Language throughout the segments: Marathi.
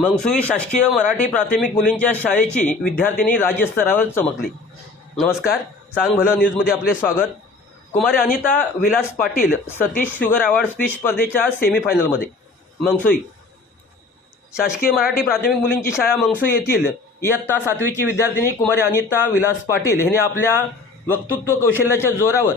मंगसुई शासकीय मराठी प्राथमिक मुलींच्या शाळेची विद्यार्थिनी राज्यस्तरावर चमकली. नमस्कार सांग भलं न्यूजमध्ये आपले स्वागत. Kumari Anita Vilas Patil Satish sugar award speech स्पर्धेच्या सेमीफायनलमध्ये. मंगसुई. शासकीय मराठी प्राथमिक मुलींची शाळा मंगसुई येथील इयत्ता सातवीची विद्यार्थिनी कुमारी अनिता विलास पाटील हिने आपल्या वक्तृत्व कौशल्याच्या जोरावर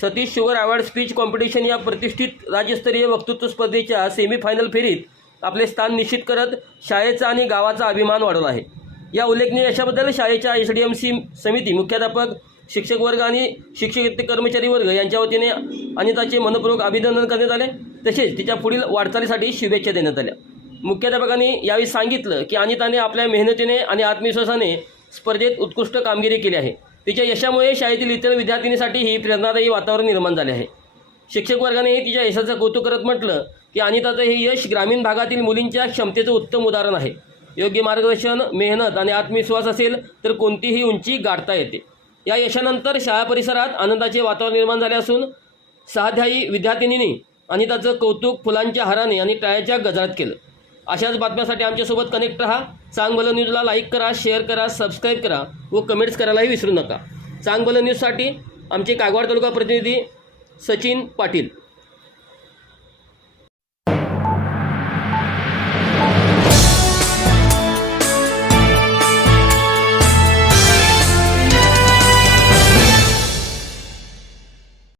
Satish sugar award speech competition या प्रतिष्ठित राज्यस्तरीय वक्तृत्व स्पर्धेच्या सेमीफायनल फेरीत आपले स्थान निश्चित करत शाळेचा आणि गावाचा अभिमान वाढवला आहे. या उल्लेखनीय यशाबद्दल शाळेच्या एस डी एम सी समिती मुख्याध्यापक शिक्षक वर्ग आणि शिक्षक कर्मचारी वर्ग यांच्या वतीने अनिताचे मनपूर्वक अभिनंदन करण्यात आले. तसेच तिच्या पुढील वाटचालीसाठी शुभेच्छा देण्यात आल्या. मुख्याध्यापकांनी यावेळी सांगितलं की अनिताने आपल्या मेहनतीने आणि आत्मविश्वासाने स्पर्धेत उत्कृष्ट कामगिरी केली आहे. तिच्या यशामुळे शाळेतील इतर विद्यार्थिनीसाठीही प्रेरणादायी वातावरण निर्माण झाले आहे. शिक्षक वर्गानेही तिच्या यशाचं कौतुक करत म्हटलं की अनिताचं हे यश ग्रामीण भागातील मुलींच्या क्षमतेचं उत्तम उदाहरण आहे. योग्य मार्गदर्शन मेहनत आणि आत्मविश्वास असेल तर कोणतीही उंची गाठता येते. या यशानंतर शाळा परिसरात आनंदाचे वातावरण निर्माण झाले असून सहाध्यायी विद्यार्थिनींनी अनिताचं कौतुक फुलांच्या हाराने आणि टाळ्याच्या गजरात केलं. अशाच बातम्यासाठी आमच्यासोबत कनेक्ट राहा. चांगबल न्यूजला लाईक करा शेअर करा सबस्क्राईब करा व कमेंट्स करायलाही विसरू नका. चांगबल न्यूजसाठी आमचे कागवाड तालुका प्रतिनिधी सचिन पाटील.